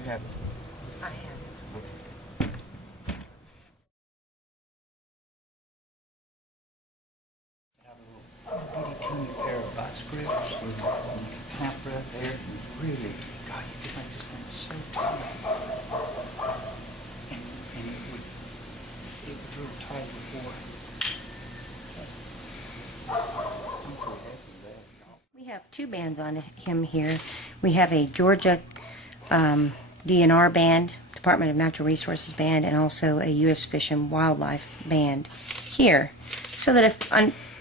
You have it? I have. Okay. Bitty teeny pair of box grips. You can clamp right there. Really, God, you could make this thing so tight. And it was real tight before. I'm so happy with that, y'all. We have two bands on him here. We have a Georgia DNR band, Department of Natural Resources band, and also a U.S. Fish and Wildlife band here. So that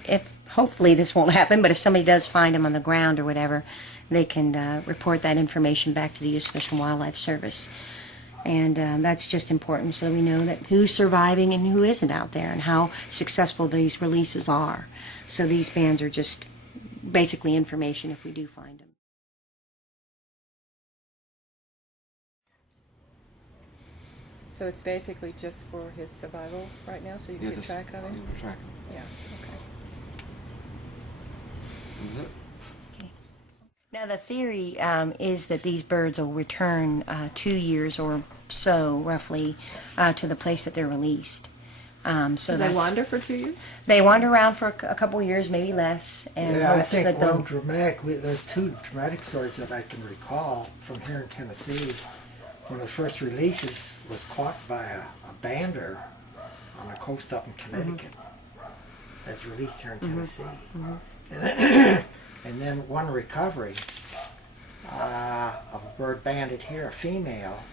if hopefully this won't happen, but if somebody does find him on the ground or whatever, they can report that information back to the U.S. Fish and Wildlife Service. And that's just important so that we know that who's surviving and who isn't out there and how successful these releases are. So these bands are just basically information if we do find them. So it's basically just for his survival right now, so you keep track of him? Yeah, we're tracking. Yeah, okay. Is it? Okay. Now the theory is that these birds will return 2 years or so, roughly, to the place that they're released. So they wander for 2 years? They wander around for a couple of years, maybe less. And yeah, I think there's two dramatic stories that I can recall from here in Tennessee. One of the first releases was caught by a bander on the coast up in Connecticut. That's released here in Tennessee. And then one recovery of a bird banded here, a female,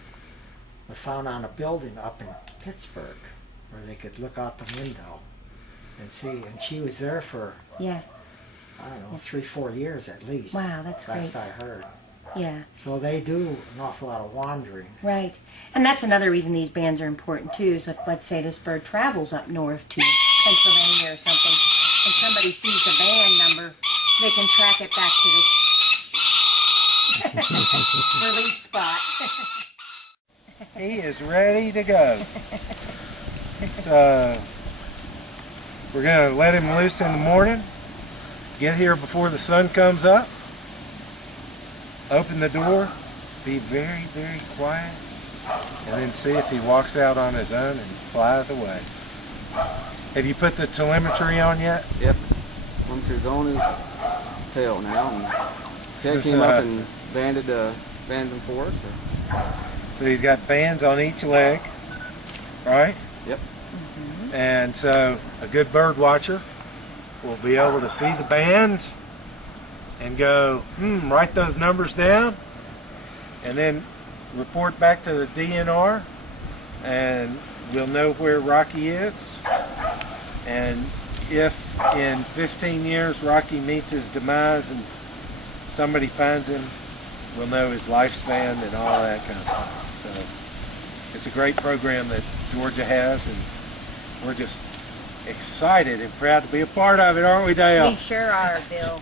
was found on a building up in Pittsburgh where they could look out the window and see. And she was there for, I don't know, 3-4 years at least. Wow, that's last great. I heard. Yeah. So they do an awful lot of wandering. Right. And that's another reason these bands are important too, is if, let's say, this bird travels up north to Pennsylvania or something, and somebody sees the band number, they can track it back to this release spot. He is ready to go. So we're going to let him loose in the morning, get here before the sun comes up, open the door, be very, very quiet, and then see if he walks out on his own and flies away. Have you put the telemetry on yet? Yep. Telemetry's on his tail now. And Ted came up and banded them for us. So he's got bands on each leg, right? Yep. And so a good bird watcher will be able to see the bands and go, write those numbers down, and then report back to the DNR, and we'll know where Rocky is. And if in 15 years Rocky meets his demise and somebody finds him, we'll know his lifespan and all that kind of stuff. So it's a great program that Georgia has, and we're just excited and proud to be a part of it, aren't we, Dale? We sure are, Bill.